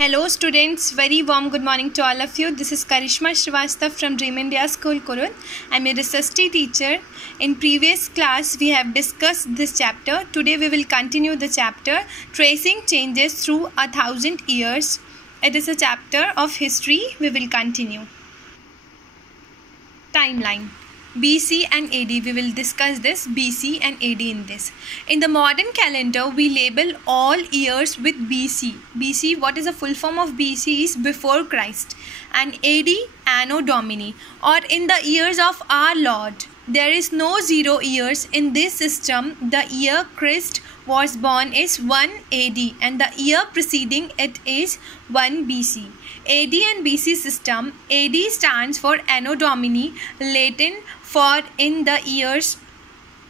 Hello students, very warm good morning to all of you. This is Karishma Srivastava from Dream India School, Kurun. I am a research teacher. In previous class, we have discussed this chapter. Today we will continue the chapter Tracing Changes Through 1,000 Years. It is a chapter of history. We will continue. Timeline. BC and AD, we will discuss this BC and AD in this. In the modern calendar, we label all years with BC. BC, what is the full form of BC is before Christ, and AD, Anno Domini, or in the years of our Lord. There is no 0 years in this system. The year Christ was born is 1 AD and the year preceding it is 1 BC. AD and BC system. AD stands for Anno Domini, Latin for in the years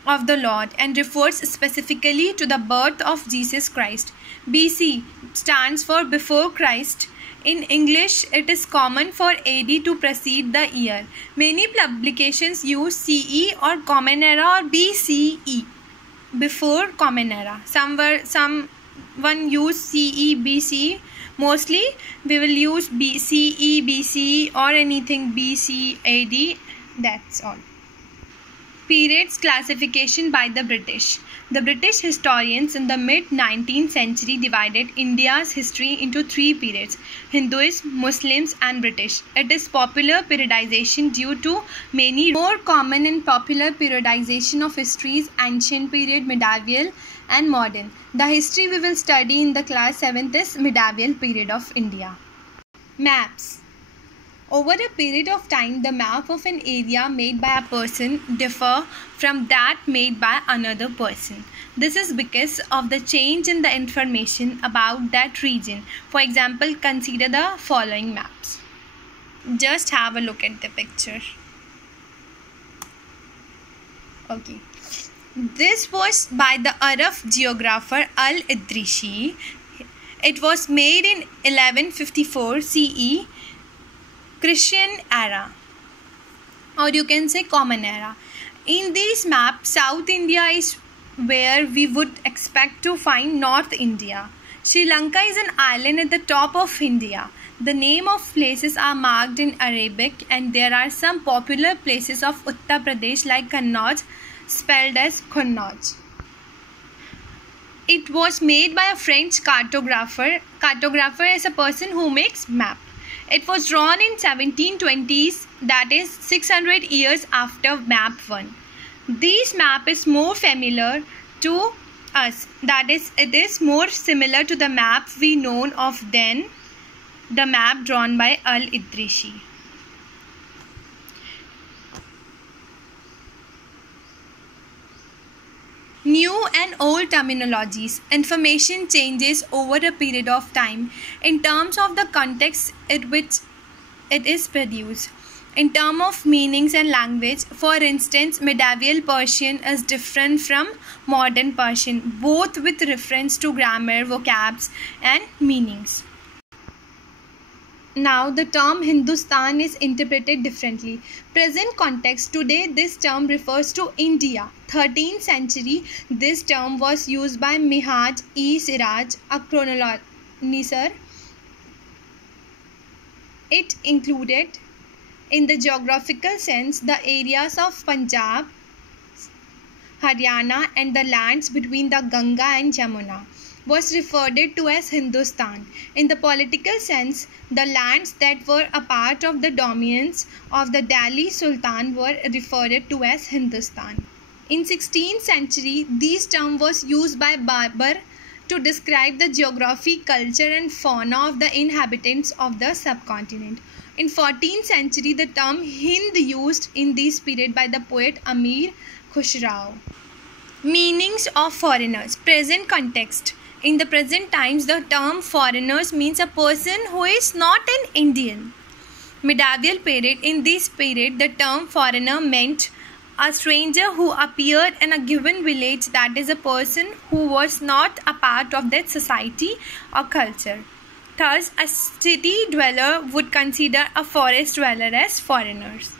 of the Lord, and refers specifically to the birth of Jesus Christ. BC stands for before Christ. In English, it is common for AD to precede the year. Many publications use CE or Common Era or BCE, before Common Era. Someone use CE, BCE. Mostly, we will use BCE, BCE or anything BC, AD. That's all. Periods classification by the British. The British historians in the mid-19th century divided India's history into 3 periods: Hinduism, Muslims and British. It is popular periodization due to many more common and popular periodization of histories: ancient period, medieval and modern. The history we will study in the class 7th is medieval period of India. Maps. Over a period of time, the map of an area made by a person differ from that made by another person. This is because of the change in the information about that region. For example, consider the following maps. Just have a look at the picture. Okay. This was by the Arab geographer Al-Idrisi. It was made in 1154 CE. Christian era, or you can say Common Era. In these maps, South India is where we would expect to find North India. Sri Lanka is an island at the top of India. The name of places are marked in Arabic, and there are some popular places of Uttar Pradesh like Kannauj, spelled as Kannauj. It was made by a French cartographer. Cartographer is a person who makes maps. It was drawn in 1720s, that is 600 years after map 1. This map is more familiar to us, that is, it is more similar to the map we know of than the map drawn by Al-Idrisi. New and old terminologies. Information changes over a period of time in terms of the context in which it is produced. In terms of meanings and language, for instance, medieval Persian is different from modern Persian, both with reference to grammar, vocabs, and meanings. Now, the term Hindustan is interpreted differently. Present context. Today, this term refers to India. 13th century, this term was used by Minhaj-e-Siraj, a chronicler. It included, in the geographical sense, the areas of Punjab, Haryana and the lands between the Ganga and Jamuna. Was referred to as Hindustan. In the political sense, the lands that were a part of the dominions of the Delhi Sultan were referred to as Hindustan. In 16th century, this term was used by Babur to describe the geography, culture and fauna of the inhabitants of the subcontinent. In 14th century, the term Hind used in this period by the poet Amir Khusrau. Meanings of foreigners. Present context. In the present times, the term foreigners means a person who is not an Indian. Medieval period. In this period, the term foreigner meant a stranger who appeared in a given village, that is, a person who was not a part of that society or culture. Thus, a city dweller would consider a forest dweller as foreigners.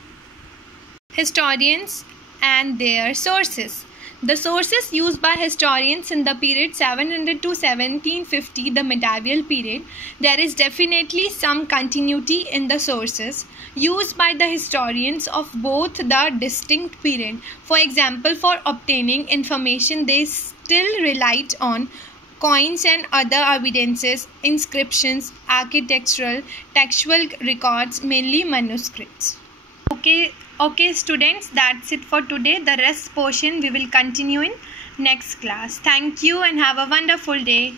Historians and their sources. The sources used by historians in the period 700 to 1750, the medieval period, there is definitely some continuity in the sources used by the historians of both the distinct period. For example, for obtaining information, they still relied on coins and other evidences, inscriptions, architectural, textual records, mainly manuscripts. Okay students, that's it for today. The rest portion we will continue in next class. Thank you and have a wonderful day.